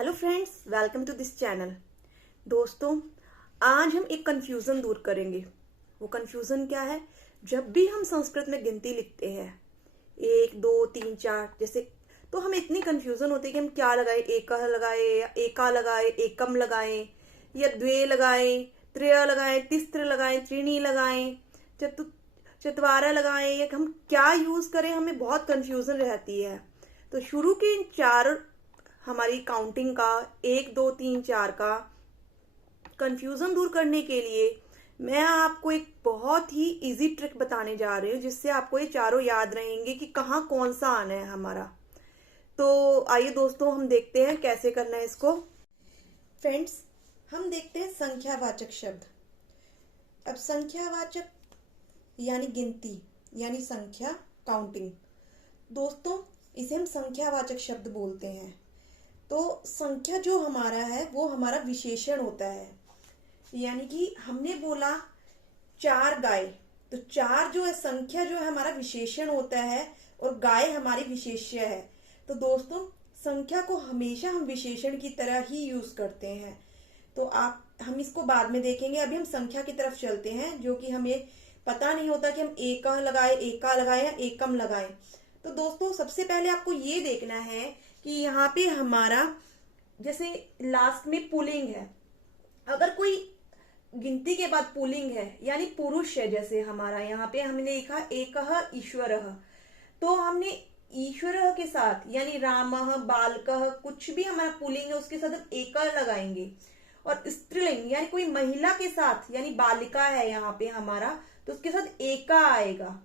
Hello friends, welcome to this channel. दोस्तों, आज हम एक कंफ्यूजन दूर करेंगे। वो कंफ्यूजन क्या है? जब भी हम संस्कृत में गिनती लिखते हैं 1 2 3 4 जैसे, तो हमें इतनी कंफ्यूजन होती है कि हम क्या लगाएं, एकह लगाए या एका लगाए, एकम लगाएं या द्वे लगाएं, त्रय लगाएं, तिस्त्र लगाएं, त्रीणी लगाएं, चतवारा लगाएं, या हम क्या यूज करें, हमें बहुत कंफ्यूजन रहती है। तो शुरू के इन चार हमारी काउंटिंग का 1 2 3 4 का कंफ्यूजन दूर करने के लिए मैं आपको एक बहुत ही इजी ट्रिक बताने जा रही हूँ, जिससे आपको ये चारों याद रहेंगे कि कहाँ कौन सा आना है हमारा। तो आइए दोस्तों, हम देखते हैं कैसे करना है इसको। फ्रेंड्स, हम देखते हैं संख्यावाचक शब्द। अब संख्यावाचक यानी गिनती, यानी संख्या, काउंटिंग। दोस्तों, इसे हम संख्यावाचक शब्द बोलते हैं। तो संख्या जो हमारा है वो हमारा विशेषण होता है। यानी कि हमने बोला 4 गाय, तो 4 जो है संख्या जो है हमारा विशेषण होता है और गाय हमारी विशेष्य है। तो दोस्तों, संख्या को हमेशा हम विशेषण की तरह ही यूज करते हैं। तो हम इसको बाद में देखेंगे। अभी हम संख्या की तरफ चलते हैं, जो कि हमें पता नहीं होता कि हम एकह लगाए, एका लगाए या एकम लगाए। तो दोस्तों, सबसे पहले आपको ये देखना है कि यहाँ पे हमारा जैसे लास्ट में पुल्लिंग है। अगर कोई गिनती के बाद पुल्लिंग है यानी पुरुष है, जैसे हमारा यहाँ पे हमने लिखा एकह ईश्वरः, तो हमने ईश्वरः के साथ यानी रामः, बालकः, कुछ भी हमारा पुल्लिंग है उसके साथ हम एकः लगाएंगे। और स्त्रीलिंग यानी कोई महिला के साथ यानी बालिका है यहाँ पे हमारा, तो उसके साथ एका आएगा।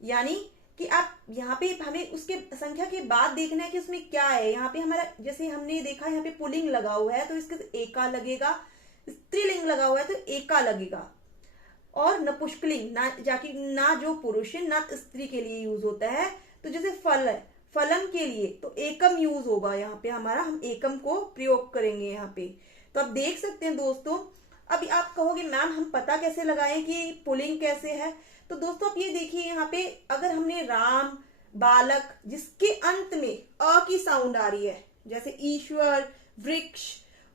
यानी कि आप यहाँ पे हमें उसके संख्या के बाद देखना है कि उसमें क्या है। यहाँ पे हमारा जैसे हमने देखा यहाँ पे पुल्लिंग लगा हुआ है तो इसके एका लगेगा, स्त्रीलिंग लगा हुआ है तो एका लगेगा। और नपुंसकलिंग ना जो पुरुष है ना स्त्री के लिए यूज होता है। तो जैसे फल है, फलम के लिए तो एकम यूज होगा यहाँ पे हमारा, हम एकम को प्रयोग करेंगे यहाँ पे। तो आप देख सकते हैं दोस्तों। अभी आप कहोगे मैम हम पता कैसे लगाएं कि पुल्लिंग कैसे है? तो दोस्तों आप ये देखिए, यहाँ पे अगर हमने राम, बालक, जिसके अंत में अ की साउंड आ रही है, जैसे ईश्वर, वृक्ष,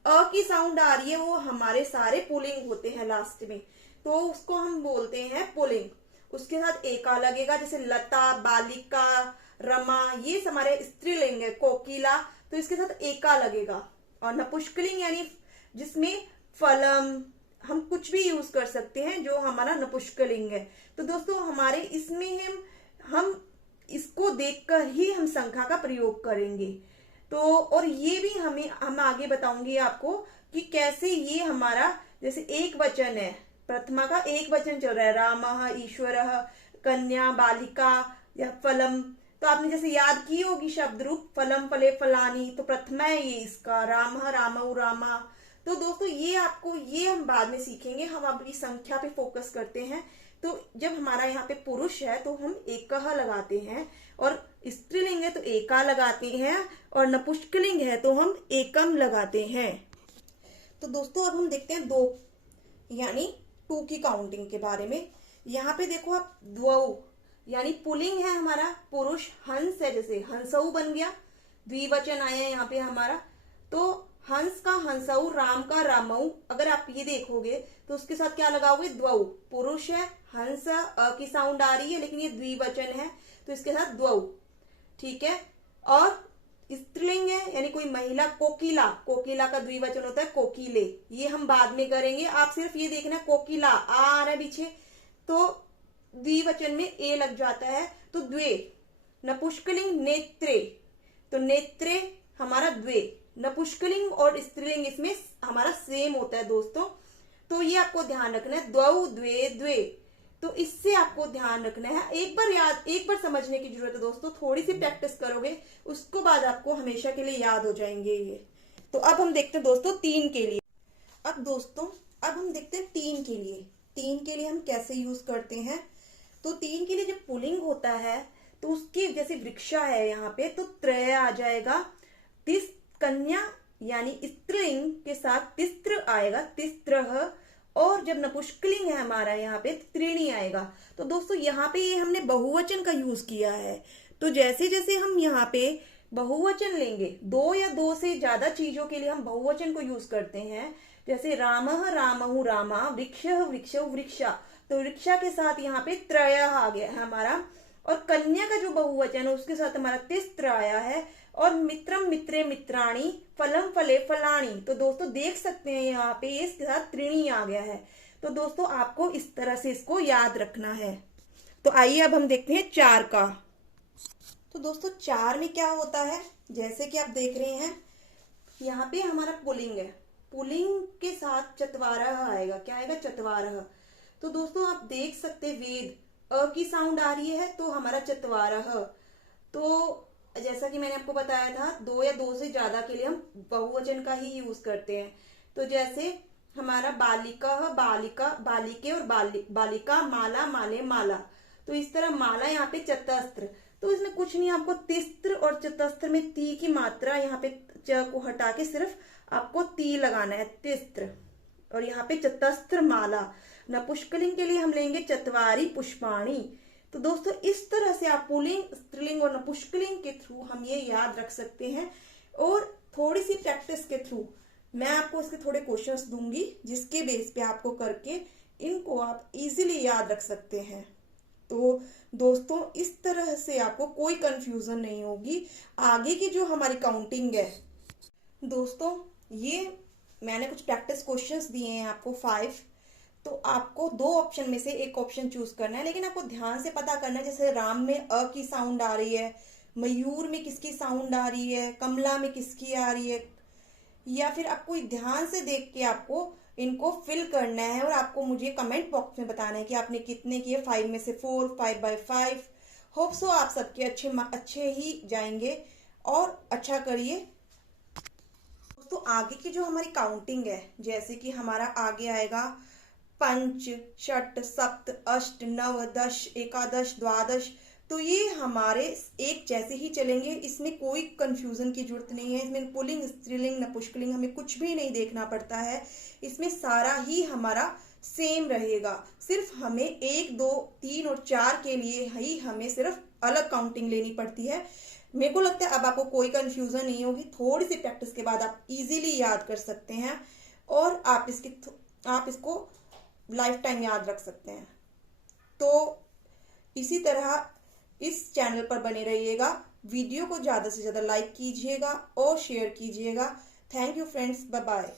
अ की साउंड आ रही है, वो हमारे सारे पुल्लिंग होते हैं लास्ट में, तो उसको हम बोलते हैं पुल्लिंग। उसके साथ एका लगेगा, जैसे लता, बालिका, रमा, ये हमारे स्त्रीलिंग है। कोकिला, तो इसके साथ एका लगेगा। और नपुंसकलिंग यानी जिसमें फलम, हम कुछ भी यूज कर सकते हैं जो हमारा नपुंसकलिंग है। तो दोस्तों, हमारे इसमें हम इसको देखकर ही हम संख्या का प्रयोग करेंगे। तो और ये भी हम आगे बताऊंगी आपको कि कैसे ये हमारा जैसे एक वचन है, प्रथमा का एक वचन चल रहा है, रामः, ईश्वरः, कन्या, बालिका या फलम। तो आपने जैसे याद की होगी शब्द रूप फलम, फले, फलानी, तो प्रथमा है ये इसका, रामः, रामौ, रामा। तो दोस्तों ये हम बाद में सीखेंगे। हम अपनी संख्या पे फोकस करते हैं। तो जब हमारा यहाँ पे पुरुष है तो हम एकह लगाते हैं, और स्त्रीलिंग है तो एका लगाते हैं, और नपुंसकलिंग है तो हम एकम लगाते हैं। तो दोस्तों अब हम देखते हैं 2 यानी 2 की काउंटिंग के बारे में। यहाँ पे देखो आप, द्वौ यानी पुल्लिंग है हमारा, पुरुष हंस है, जैसे हंसऊ बन गया, द्विवचन आया है यहाँ पे हमारा। तो हंस का हंसऊ, राम का रामऊ। अगर आप ये देखोगे तो उसके साथ क्या लगाओगे? द्वौ। पुरुष है, हंस, अ की साउंड आ रही है लेकिन ये द्विवचन है तो इसके साथ द्वौ। ठीक है। और स्त्रीलिंग है यानी कोई महिला, कोकिला, कोकिला का द्विवचन होता है कोकिले, ये हम बाद में करेंगे। आप सिर्फ ये देखना, कोकिला आ रहा है पीछे तो द्विवचन में ए लग जाता है, तो द्वे। नपुंसकलिंग नेत्रे, तो नेत्रे हमारा द्वे। नपुंसकलिंग और स्त्रीलिंग इसमें हमारा सेम होता है दोस्तों। तो ये आपको ध्यान रखना है, द्वौ, द्वे, द्वे। तो इससे आपको ध्यान रखना है। एक बार समझने की जरूरत है दोस्तों, थोड़ी सी प्रैक्टिस करोगे उसको बाद आपको हमेशा के लिए याद हो जाएंगे ये। तो अब हम देखते हैं दोस्तों 3 के लिए। अब हम देखते हैं 3 के लिए। 3 के लिए हम कैसे यूज करते हैं? तो 3 के लिए जब पुल्लिंग होता है तो उसके जैसे वृक्षा है यहाँ पे, तो त्रय आ जाएगा। कन्या यानी स्त्रीलिंग के साथ तिस्त्र आएगा, तिस्त्रः। और जब नपुंसकलिंग है हमारा यहाँ पे त्रीणी आएगा। तो दोस्तों यहाँ पे ये हमने बहुवचन का यूज किया है। तो जैसे जैसे हम यहाँ पे बहुवचन लेंगे, दो या दो से ज्यादा चीजों के लिए हम बहुवचन को यूज करते हैं। जैसे रामः रामहु रामा, वृक्षः वृक्षौ वृक्षा, तो वृक्षा के साथ यहाँ पे त्रयः आ गया है हमारा। और कन्या का जो बहुवचन है उसके साथ हमारा तिस्त्र आया है। और मित्रम मित्रे मित्राणी, फलम फले फलाणी, तो दोस्तों देख सकते हैं यहाँ पे इसके साथ त्रीणी आ गया है। तो दोस्तों आपको इस तरह से इसको याद रखना है। तो आइए अब हम देखते हैं चार का। तो दोस्तों चार में क्या होता है, जैसे कि आप देख रहे हैं यहाँ पे हमारा पुल्लिंग है, पुल्लिंग के साथ चत्वारः आएगा। क्या आएगा? चत्वारः। तो दोस्तों आप देख सकते वेद, अ की साउंड आ रही है तो हमारा चत्वारः। तो जैसा कि मैंने आपको बताया था, दो या दो से ज्यादा के लिए हम बहुवचन का ही यूज करते हैं। तो जैसे हमारा बालिका, बालिका, बालिके और बालिका, माला, माले, माला। तो इस तरह माला यहाँ पे चतस्त्र, तो इसमें कुछ नहीं, आपको तिस्त्र और चतस्त्र में ती की मात्रा यहाँ पे च को हटा के सिर्फ आपको ती लगाना है, तिस्त्र। और यहाँ पे चतस्त्र माला। नपुष्कलिंग के लिए हम लेंगे चत्वारी पुष्पाणी। तो दोस्तों इस तरह से आप पुल्लिंग, स्त्रीलिंग और नपुष्कलिंग के थ्रू हम ये याद रख सकते हैं। और थोड़ी सी प्रैक्टिस के थ्रू मैं आपको इसके थोड़े क्वेश्चंस दूंगी, जिसके बेस पे आपको करके इनको आप इजीली याद रख सकते हैं। तो दोस्तों इस तरह से आपको कोई कंफ्यूजन नहीं होगी। आगे की जो हमारी काउंटिंग है दोस्तों, ये मैंने कुछ प्रैक्टिस क्वेश्चंस दिए हैं आपको 5। तो आपको दो ऑप्शन में से एक ऑप्शन चूज करना है, लेकिन आपको ध्यान से पता करना है। जैसे राम में अ की साउंड आ रही है, मयूर में किसकी साउंड आ रही है, कमला में किसकी आ रही है, या फिर आपको ध्यान से देख के आपको इनको फिल करना है। और आपको मुझे कमेंट बॉक्स में बताना है कि आपने कितने किए, 5 में से 4, 5/5। होप सो आप सबके अच्छे ही जाएंगे और अच्छा करिए। तो आगे की जो हमारी काउंटिंग है, जैसे कि हमारा आगे आएगा पंच, षट, सप्त, अष्ट, नव, दश, एकादश, द्वादश। तो ये हमारे एक जैसे ही चलेंगे, इसमें कोई कंफ्यूजन की जरूरत नहीं है। इसमें पुल्लिंग, स्त्रीलिंग, नपुंसकलिंग हमें कुछ भी नहीं देखना पड़ता है। इसमें सारा ही हमारा सेम रहेगा। सिर्फ हमें 1, 2, 3 और 4 के लिए ही हमें सिर्फ अलग काउंटिंग लेनी पड़ती है। मेरे को लगता है अब आपको कोई कंफ्यूजन नहीं होगी। थोड़ी सी प्रैक्टिस के बाद आप इजीली याद कर सकते हैं और आप इसको लाइफ टाइम याद रख सकते हैं। तो इसी तरह इस चैनल पर बने रहिएगा। वीडियो को ज्यादा से ज्यादा लाइक कीजिएगा और शेयर कीजिएगा। Thank you friends, bye bye.